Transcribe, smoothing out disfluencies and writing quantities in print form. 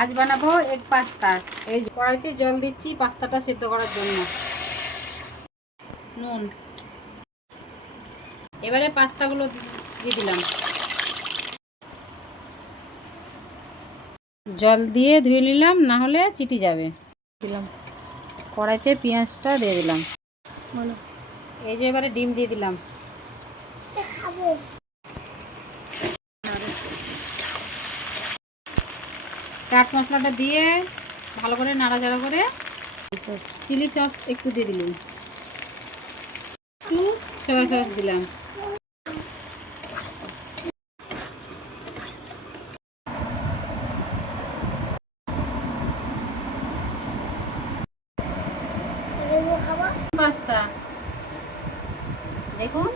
আজ বানাবো egg pasta. এই কড়াইতে জল দিচ্ছি পাস্তাটা সেদ্ধ করার জন্য। নুন, এবারে পাস্তাগুলো দিয়ে দিলাম। জল দিয়ে ধুয়ে নিলাম, না হলে চিটি যাবে। দিলাম কড়াইতে, পেঁয়াজটা দিয়ে দিলাম। এই যে এবারে ডিম দিয়ে দিলাম। চাট মশলাটা দিয়ে ভালো করে নাড়াচাড়া করে চিলি সস একটু দিয়ে দিলাম, সয়া সস দিলাম। পাস্তা দেখুন